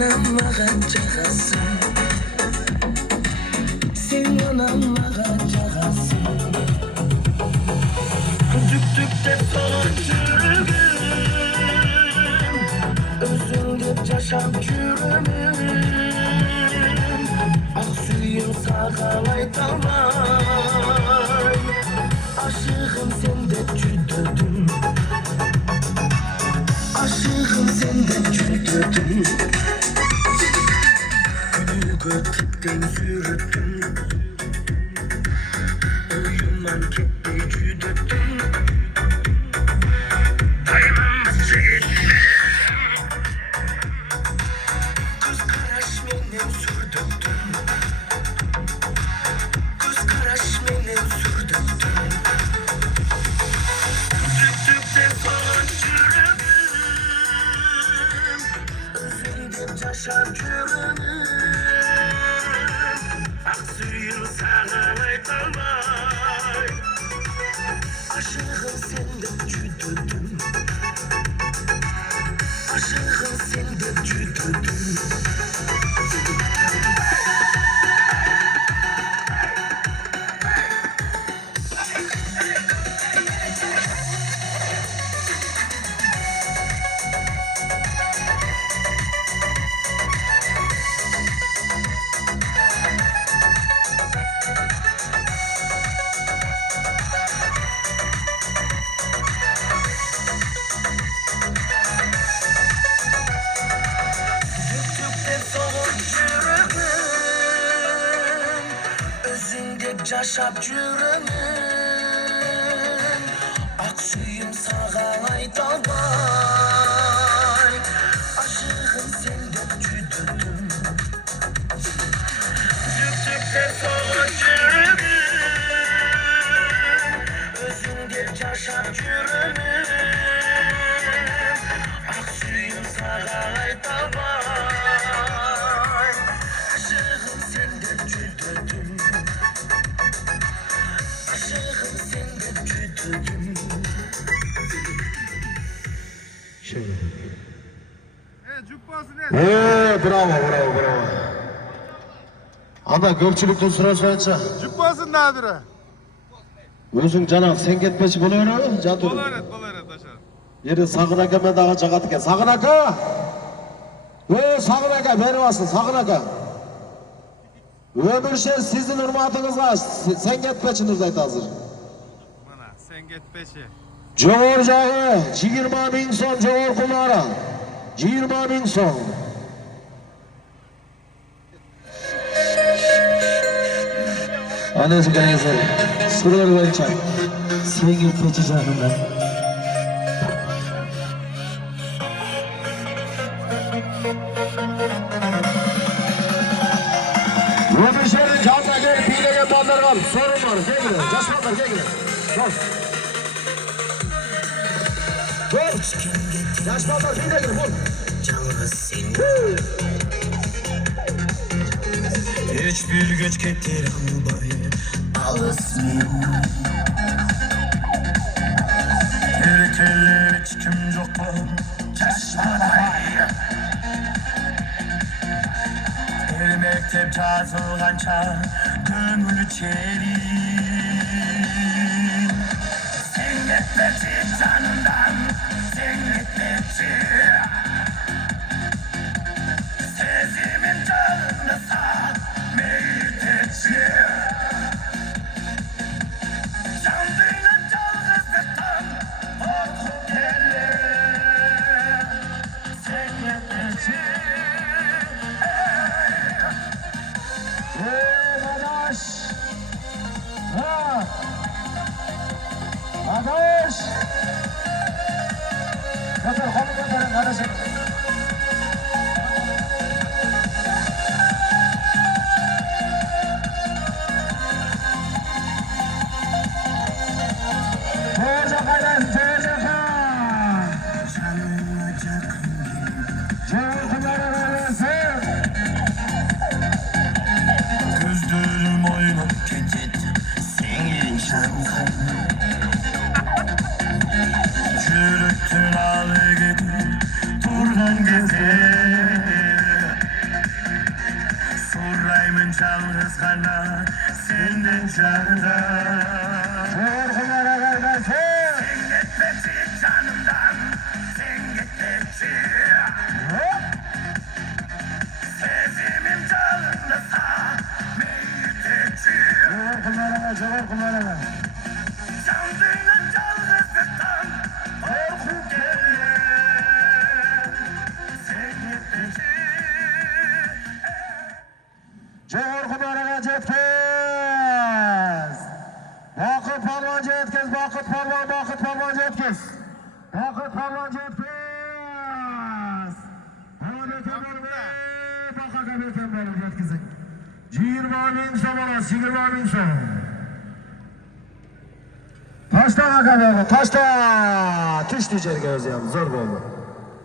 inanmagan çakasın. Sen inanmagan çakasın. Düktükte soğuk çürümüm. Özünde yaşam çürümüm. Aksuyum sağalay tamay. Aşığım sende cüdödüm. Aşığım sende cüdödüm. Gönül götüpten sürüttüm. Oyundan ketti cüdödüm. Dayanamaz çekildim. Kız karaş menem sürdüktüm. Kız karaş menem sürdüktüm. Düktükte soğuk çürümüm. Özünde yaşar çürümüm. Aksuyum sağalay tamay. Aşığım sende cüdödüm. Aşığım sende cüdödüm. Yaşap çürümün. Aksuyum sağalay dalbay. Aşığım sende cüdödüm. Düktükte soğuk çürümün. Özünde yaşap çürümün. Aksuyum sağalay dalbay. Aşığım sende cüdödüm. Bravo. Ana köpçülükten sırasıyla. Cübbasın Nadire. Özün canak sen ketmeçi buluyor mu? Bolar et aşağı. Yeri Sakın Aka ben daha çakat eken. Sakın Aka! Sakın Aka beni basın Sakın Aka. Ömür şey sizin hürmatınızla sen ketmeçiniz ayet hazır. Mana sen ketmeçi. Cevor Cağı 20.000 son Cevor Kumara. 20.000 son. Annesi kanısı. Sırır ben çay. Sen ketmeçi canım ben. Ömüşlerin canına gelip hileye bandırgan sorun var. Gel gire. Yaşmalar gel gire. Dur. Yaşmalar hile gire. Vur. Hiçbir güç getiremeyim. Alısın. Erkeğe hiç kim yoktu. Yaşmalar. Bir mektep yazılgança gönül çeri. Sen gitmeci canımdan, sen gitmeci. Sezimin canını sağ meyiteci. Candıyla çalgızlıktan korku gelir. Sen gitmeci. Adaş! Adaş! Götür, kolu götür. Çalgız kana senden candan. Şöyle kumara kardeşim. Sen gitmesi canımdan, sen gitmesi. Sevimim canımdasa, meyyiteci. Şöyle kumara, şöyle kumara. Canlıyla çalgızlıktan korku gelir. Sen gitmesi. Cevher kumara yetkez. Vakıf Palvancı yetkez, Vakıf Palvancı yetkez. Vakıf Palvancı yetkez. Hala mükemmel be. Bakaka mükemmel yetkizin. 20.000 son olas, 20.000 son. Taşta baka be, taşta. Tüş diyecek gözüm, zor oldu.